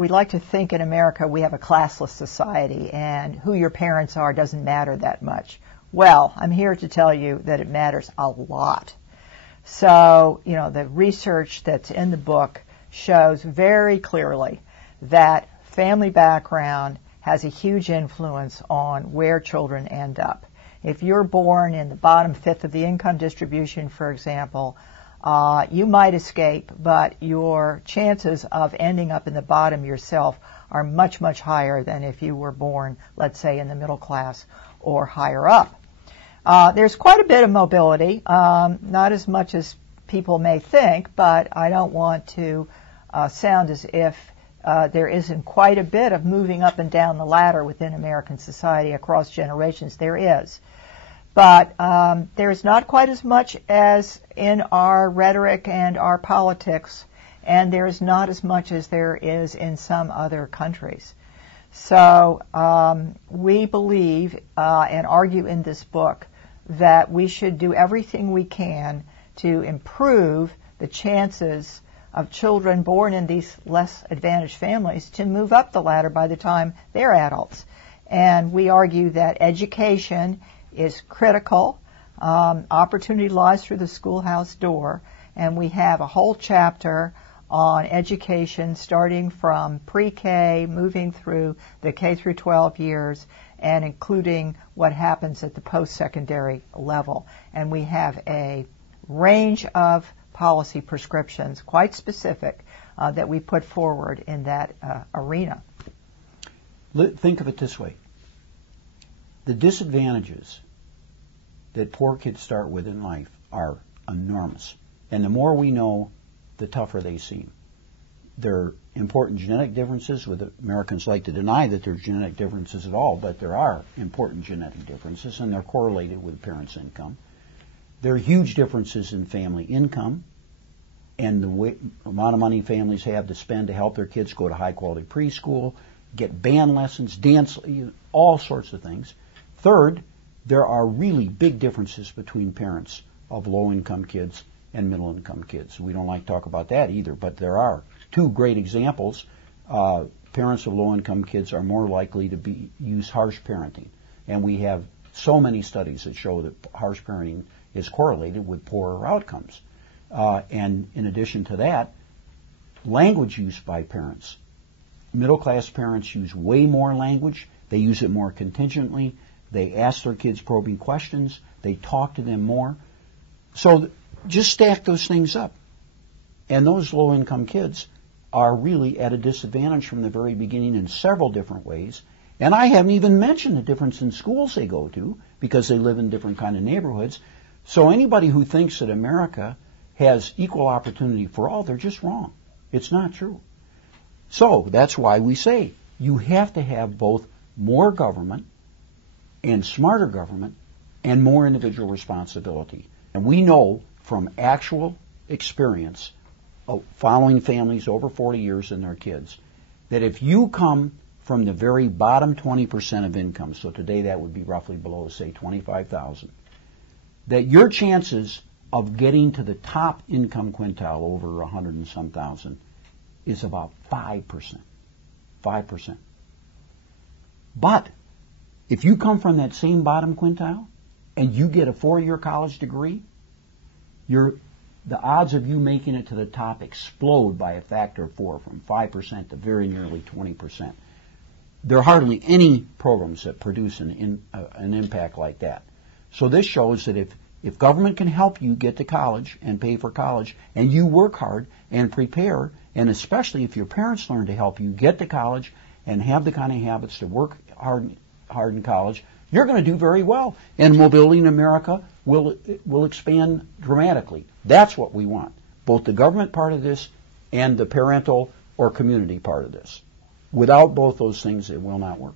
we like to think in America we have a classless society and who your parents are doesn't matter that much. Well, I'm here to tell you that it matters a lot. So, the research that's in the book shows very clearly that family background has a huge influence on where children end up. If you're born in the bottom fifth of the income distribution, for example, you might escape, but your chances of ending up in the bottom yourself are much, much higher than if you were born, let's say, in the middle class or higher up. There's quite a bit of mobility, not as much as people may think, but I don't want to sound as if there isn't quite a bit of moving up and down the ladder within American society across generations. There is. But there's not quite as much as in our rhetoric and our politics, and there's not as much as there is in some other countries. So we believe and argue in this book that we should do everything we can to improve the chances of children born in these less advantaged families to move up the ladder by the time they're adults. And we argue that education is critical. Opportunity lies through the schoolhouse door, and we have a whole chapter on education starting from pre-K, moving through the K through 12 years, and including what happens at the post-secondary level. And we have a range of policy prescriptions, quite specific, that we put forward in that arena. Think of it this way. The disadvantages that poor kids start with in life are enormous. And the more we know, the tougher they seem. There are important genetic differences. Americans like to deny that there are genetic differences at all, but there are important genetic differences, and they're correlated with parents' income. There are huge differences in family income and the amount of money families have to spend to help their kids go to high-quality preschool, get band lessons, dance, all sorts of things. Third, there are really big differences between parents of low-income kids and middle-income kids. We don't like to talk about that either, but there are. Two great examples. Parents of low-income kids are more likely to use harsh parenting, and we have so many studies that show that harsh parenting is correlated with poorer outcomes. And in addition to that, language use by parents. Middle-class parents use way more language. They use it more contingently. They ask their kids probing questions. They talk to them more. So just stack those things up. And those low-income kids are really at a disadvantage from the very beginning in several different ways. And I haven't even mentioned the difference in schools they go to because they live in different kind of neighborhoods. So anybody who thinks that America has equal opportunity for all, they're just wrong. It's not true. So that's why we say you have to have both more government and smarter government and more individual responsibility. And we know from actual experience of following families over 40 years and their kids that if you come from the very bottom 20% of income, so today that would be roughly below, say, $25,000, that your chances of getting to the top income quintile over 100 and some thousand is about 5%. 5%. But if you come from that same bottom quintile and you get a 4-year college degree, the odds of you making it to the top explode by a factor of 4, from 5% to very nearly 20%. There are hardly any programs that produce an impact like that. So this shows that if government can help you get to college and pay for college, and you work hard and prepare, and especially if your parents learn to help you get to college and have the kind of habits to work hard in college, you're going to do very well. And mobility in America will expand dramatically. That's what we want, both the government part of this and the parental or community part of this. Without both those things, it will not work.